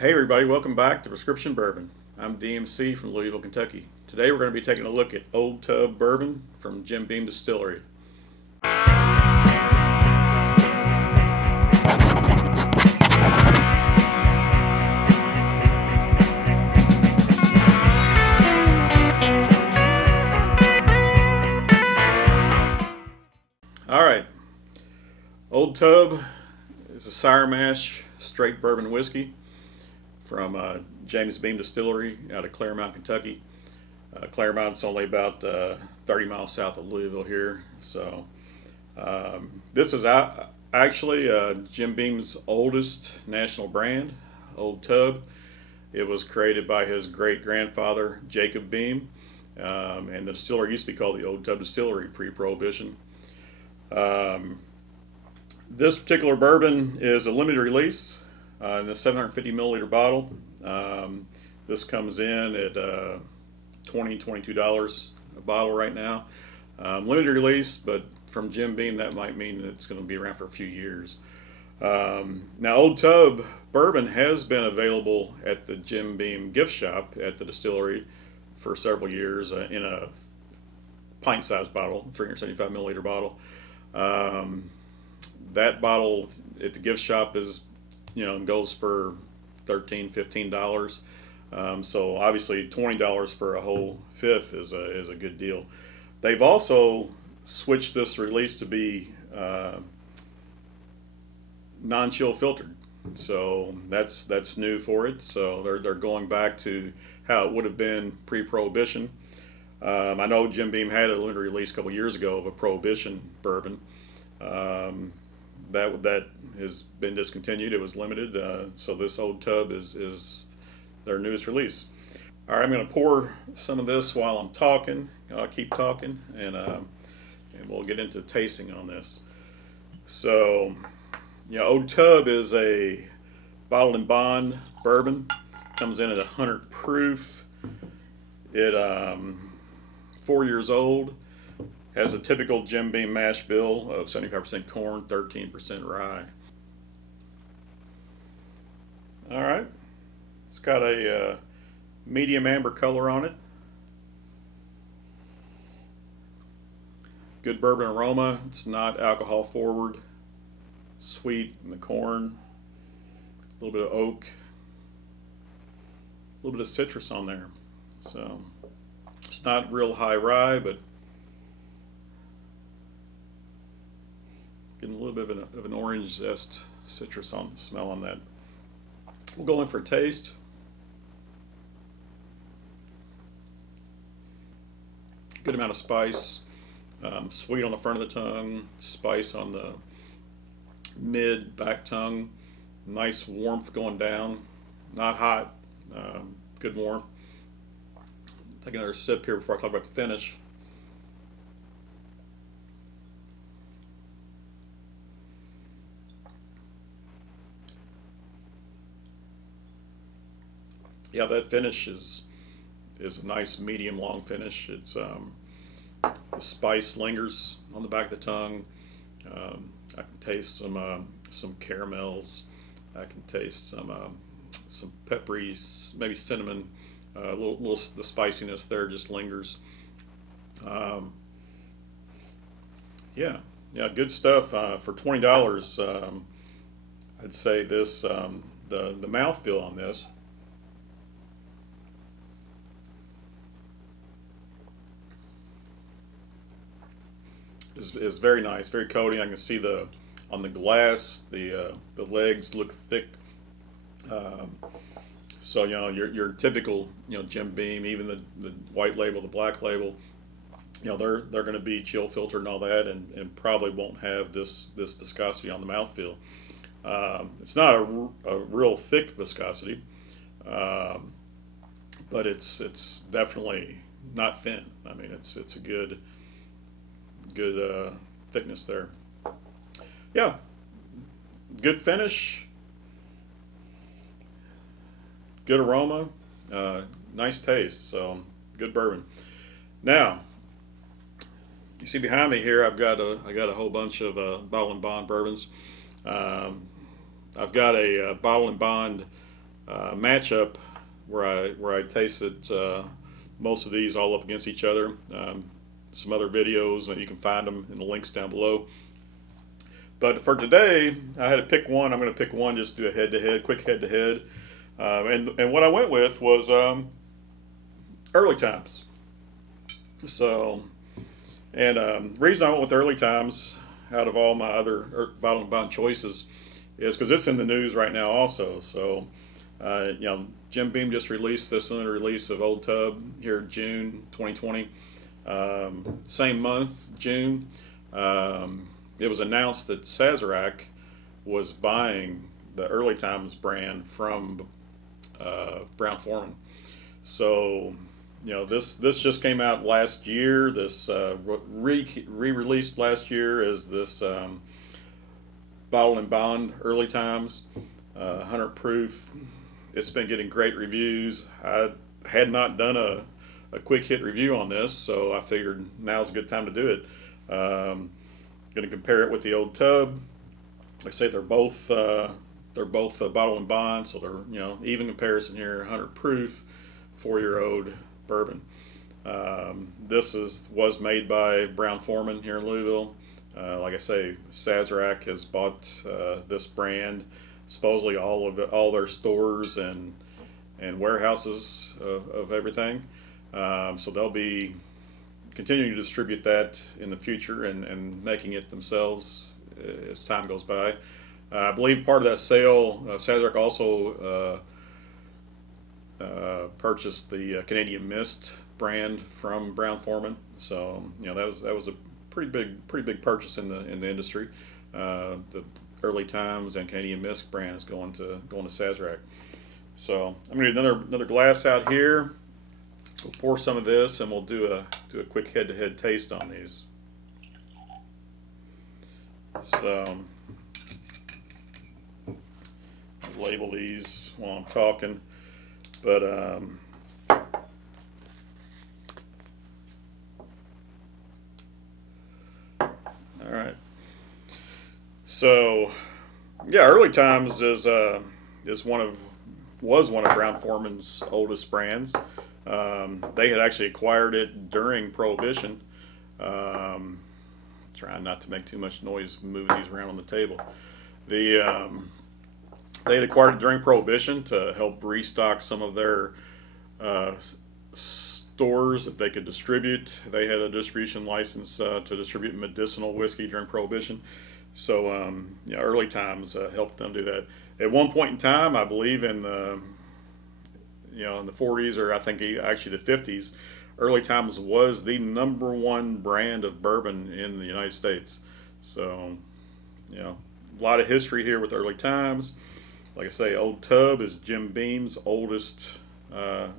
Hey everybody, welcome back to Prescription Bourbon. I'm DMC from Louisville, Kentucky. Today we're going to be taking a look at Old Tub Bourbon from Jim Beam Distillery. Alright, Old Tub is a Sire Mash straight bourbon whiskey from James Beam Distillery out of Claremont, Kentucky. Claremont's only about 30 miles south of Louisville here. So this is actually Jim Beam's oldest national brand, Old Tub. It was created by his great-grandfather, Jacob Beam, and the distillery used to be called the Old Tub Distillery pre-Prohibition. This particular bourbon is a limited release in a 750 milliliter bottle. This comes in at $22 a bottle right now. Limited release, but from Jim Beam that might mean that it's going to be around for a few years. Now Old Tub Bourbon has been available at the Jim Beam gift shop at the distillery for several years in a pint-sized bottle, 375 milliliter bottle. That bottle at the gift shop is, goes for $13, $15. So obviously $20 for a whole fifth is a good deal. They've also switched this release to be non-chill filtered, so that's new for it. So they're going back to how it would have been pre-Prohibition. I know Jim Beam had a limited release a couple years ago of a Prohibition bourbon. That has been discontinued. It was limited, so this Old Tub is their newest release. All right, I'm going to pour some of this while I'm talking. I'll keep talking, and we'll get into tasting on this. So, Old Tub is a bottled and bond bourbon. Comes in at 100 proof. It 4 years old. Has a typical Jim Beam mash bill of 75% corn, 13% rye. All right, it's got a medium amber color on it. Good bourbon aroma. It's not alcohol forward. Sweet in the corn. A little bit of oak. A little bit of citrus on there. So it's not real high rye, but getting a little bit of an orange zest, citrus on smell on that. We'll go in for a taste. Good amount of spice, sweet on the front of the tongue, spice on the mid back tongue, nice warmth going down, not hot, good warmth. Take another sip here before I talk about the finish. Yeah, that finish is a nice medium long finish. It's the spice lingers on the back of the tongue. I can taste some caramels. I can taste some peppery, maybe cinnamon. Little the spiciness there just lingers. Yeah, good stuff for $20. I'd say this the mouthfeel on this is very nice, very coating. I can see on the glass the legs look thick. So your typical Jim Beam, even the white label, the black label, they're going to be chill filtered and all that, and probably won't have this viscosity on the mouthfeel. It's not a real thick viscosity, but it's definitely not thin. I mean, it's a good thickness there. Yeah, good finish, good aroma, nice taste. So good bourbon. Now you see behind me here, I got a whole bunch of bottle and bond bourbons. I've got a bottle and bond matchup where I tasted most of these all up against each other. Some other videos, and you can find them in the links down below. But for today, I had to pick one. I'm going to pick one, just do a head-to-head, quick head-to-head. And what I went with was Early Times. So, and the reason I went with Early Times out of all my other bottle and bond choices is because it's in the news right now also. So, you know, Jim Beam just released this limited release of Old Tub here in June 2020. Same month, June, it was announced that Sazerac was buying the Early Times brand from Brown-Forman. So, you know, this just came out last year. This re-released last year as this bottle and bond Early Times, 100 proof. It's been getting great reviews. I had not done a quick hit review on this, so I figured now's a good time to do it. Going to compare it with the Old Tub. Like I say, they're both bottle and bond, so they're, you know, even comparison here. 100 proof, 4-year-old bourbon. This was made by Brown-Forman here in Louisville. Like I say, Sazerac has bought this brand, supposedly all their stores and warehouses of everything. So they'll be continuing to distribute that in the future and making it themselves as time goes by. I believe part of that sale, Sazerac also purchased the Canadian Mist brand from Brown-Forman. So, you know, that was a pretty big purchase in the industry. The Early Times and Canadian Mist brand is going to Sazerac. So I'm going to do another glass out here. We'll pour some of this, and we'll do a quick head-to-head taste on these. So I'll label these while I'm talking, but all right. So yeah, Early Times was one of Brown-Forman's oldest brands. They had actually acquired it during Prohibition. Trying not to make too much noise moving these around on the table. They had acquired it during Prohibition to help restock some of their stores that they could distribute. They had a distribution license to distribute medicinal whiskey during Prohibition. So yeah, Early Times helped them do that. At one point in time, I believe in the 40s, or I think actually the 50s, Early Times was the #1 brand of bourbon in the United States. So, you know, a lot of history here with Early Times. Like I say, Old Tub is Jim Beam's oldest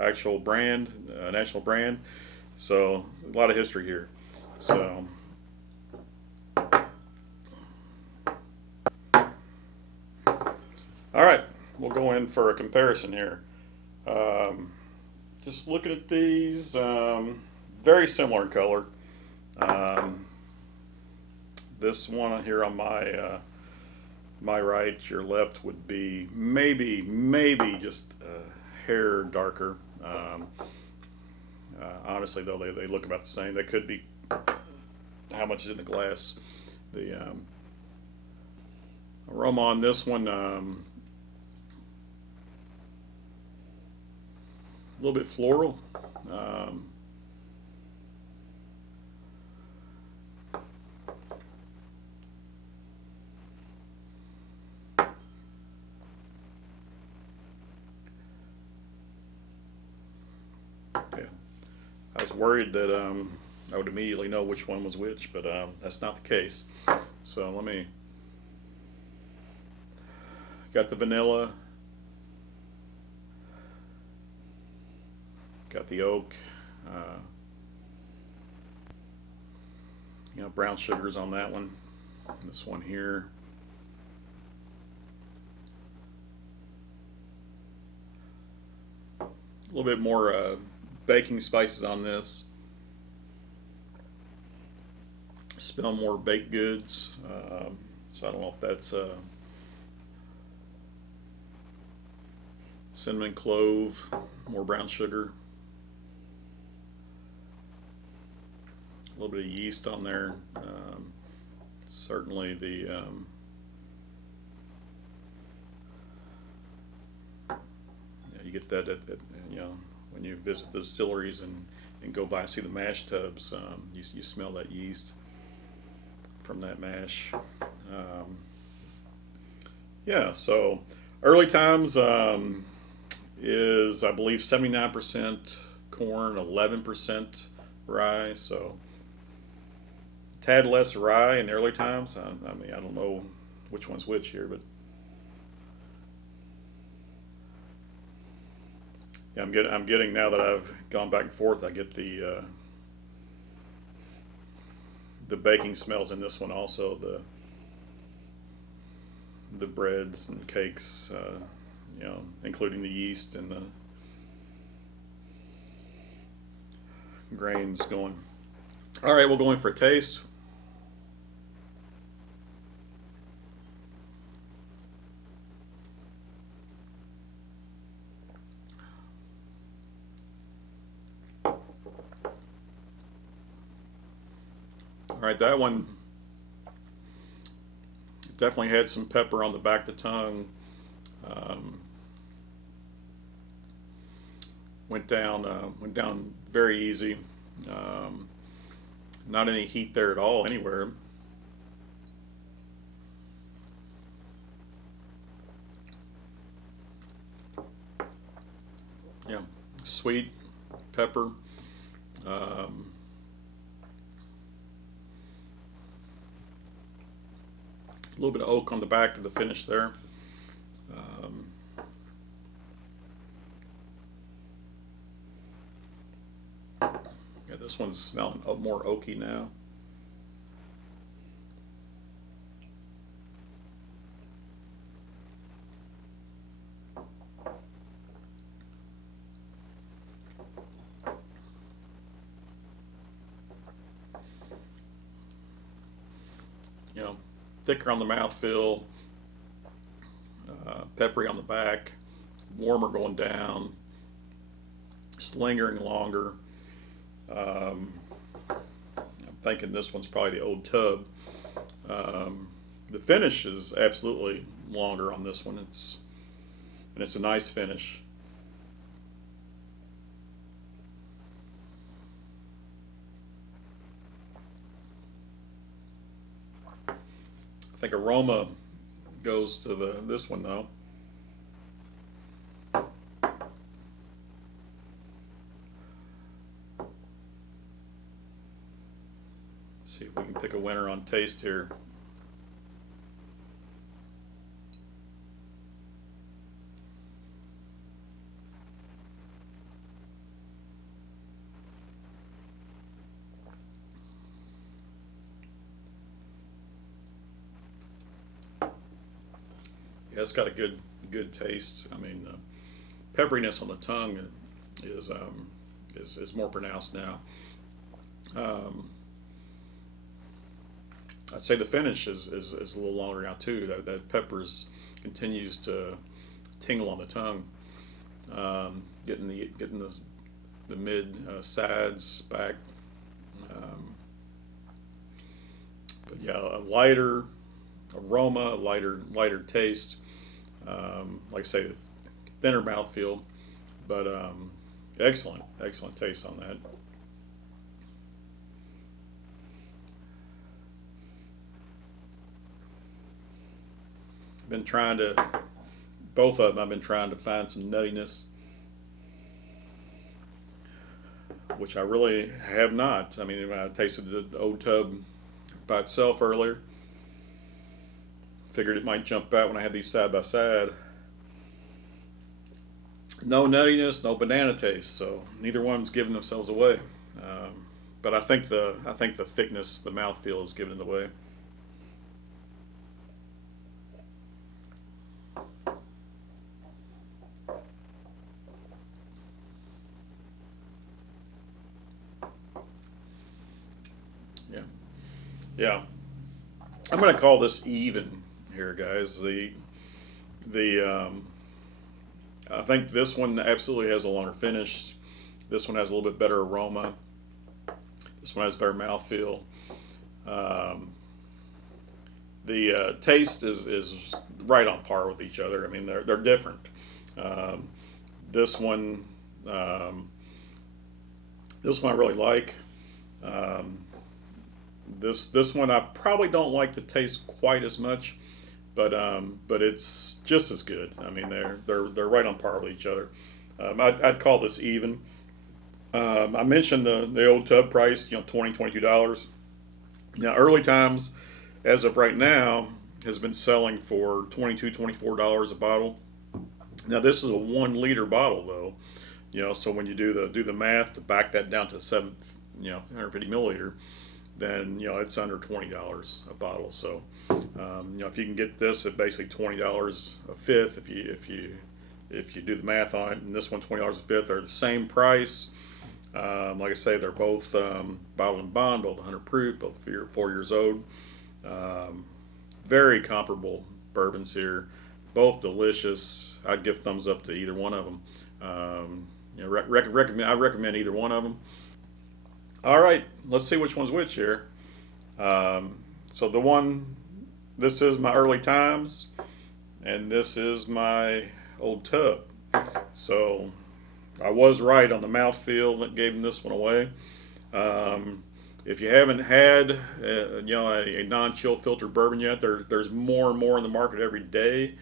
actual brand, national brand. So, a lot of history here. So, all right, we'll go in for a comparison here. Just looking at these, very similar in color. This one here on my right, your left would be maybe just a hair darker. Honestly, though, they look about the same. They could be how much is in the glass. The aroma on this one, a little bit floral. Yeah, I was worried that I would immediately know which one was which, but that's not the case. So let me, got the vanilla, got the oak, brown sugars on that one. This one here, a little bit more baking spices on this. Smell more baked goods, so I don't know if that's cinnamon, clove, more brown sugar, a little bit of yeast on there. Certainly the you get that at when you visit the distilleries and go by and see the mash tubs, you smell that yeast from that mash. Yeah, so Early Times is, I believe, 79% corn, 11% rye, so a tad less rye in Early Times. I mean, I don't know which one's which here, but yeah, I'm getting now that I've gone back and forth, I get the baking smells in this one also, the breads and cakes, including the yeast and the grains going. All right, we'll go in for a taste. All right, that one definitely had some pepper on the back of the tongue. Went down very easy. Not any heat there at all anywhere. Yeah, sweet pepper. A little bit of oak on the back of the finish there. Yeah, this one's smelling more oaky now. Thicker on the mouthfeel, peppery on the back, warmer going down, just lingering longer. I'm thinking this one's probably the Old Tub. The finish is absolutely longer on this one. It's a nice finish. I think aroma goes to this one though. Let's see if we can pick a winner on taste here. Yeah, it's got a good taste. I mean, pepperiness on the tongue is more pronounced now. I'd say the finish is a little longer now too. That peppers continues to tingle on the tongue, getting the mid sides back. But yeah, a lighter aroma, lighter taste. Like I say, thinner mouthfeel, but excellent taste on that. Both of them, I've been trying to find some nuttiness, which I really have not. I mean, I tasted the Old Tub by itself earlier. Figured it might jump out when I had these side by side. No nuttiness, no banana taste, so neither one's giving themselves away. But I think the thickness, the mouthfeel is giving it away. Yeah. I'm going to call this even here, guys. I I think this one absolutely has a longer finish. This one has a little bit better aroma. This one has better mouthfeel. The taste is right on par with each other. I mean, they're different. This one, this one I really like. This one I probably don't like the taste quite as much, but it's just as good. I mean, they're right on par with each other. I'd call this even. I mentioned the Old Tub price, $22. Now, Early Times, as of right now, has been selling for $24 a bottle. Now, this is a 1 liter bottle, though. So when you do the math to back that down to 150 milliliter, then it's under $20 a bottle. So if you can get this at basically $20 a fifth, if you do the math on it, and this one $20 a fifth, are the same price. Like I say, they're both bottled and bond, both 100 proof, both 4 years old. Very comparable bourbons here, both delicious. I'd give thumbs up to either one of them. I recommend either one of them. All right, let's see which one's which here. So this is my Early Times, and this is my Old Tub. So I was right on the mouthfeel that gave this one away. If you haven't had a non-chill filtered bourbon yet, there's more and more in the market every day.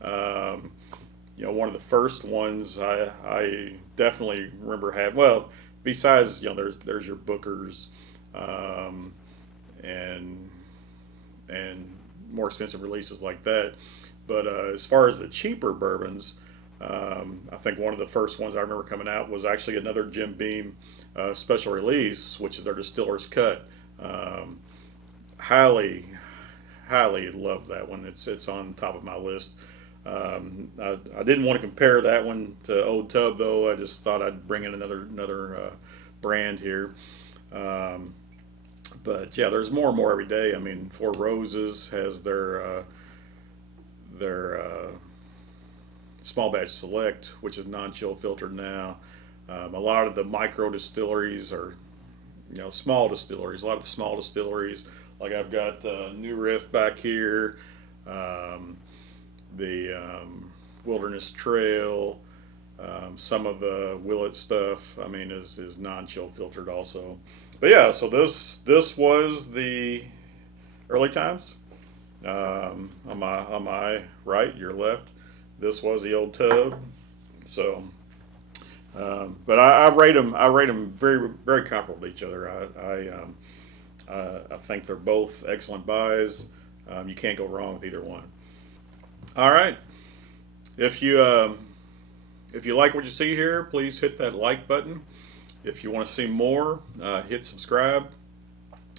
One of the first ones I definitely remember having. Well, besides there's your Booker's and more expensive releases like that. But as far as the cheaper bourbons, I think one of the first ones I remember coming out was actually another Jim Beam special release, which is their Distiller's Cut. Highly love that one. It's on top of my list. I didn't want to compare that one to Old Tub, though. I just thought I'd bring in another brand here. But yeah, there's more and more every day. I mean, Four Roses has their small batch select, which is non-chill filtered now. A lot of the micro distilleries are, small distilleries. A lot of the small distilleries, like I've got New Riff back here, the Wilderness Trail, some of the Willet stuff. I mean, is non-chill filtered also. But yeah, so this was the Early Times. On my right, your left. This was the Old Tub. So, but I rate them very, very comparable to each other. I think they're both excellent buys. You can't go wrong with either one. All right. If you like what you see here, please hit that like button. If you want to see more, hit subscribe.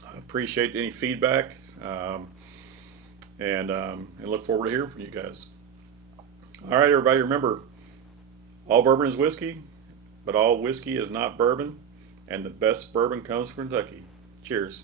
I appreciate any feedback, and look forward to hearing from you guys. All right, everybody, remember, all bourbon is whiskey, but all whiskey is not bourbon, and the best bourbon comes from Kentucky. Cheers.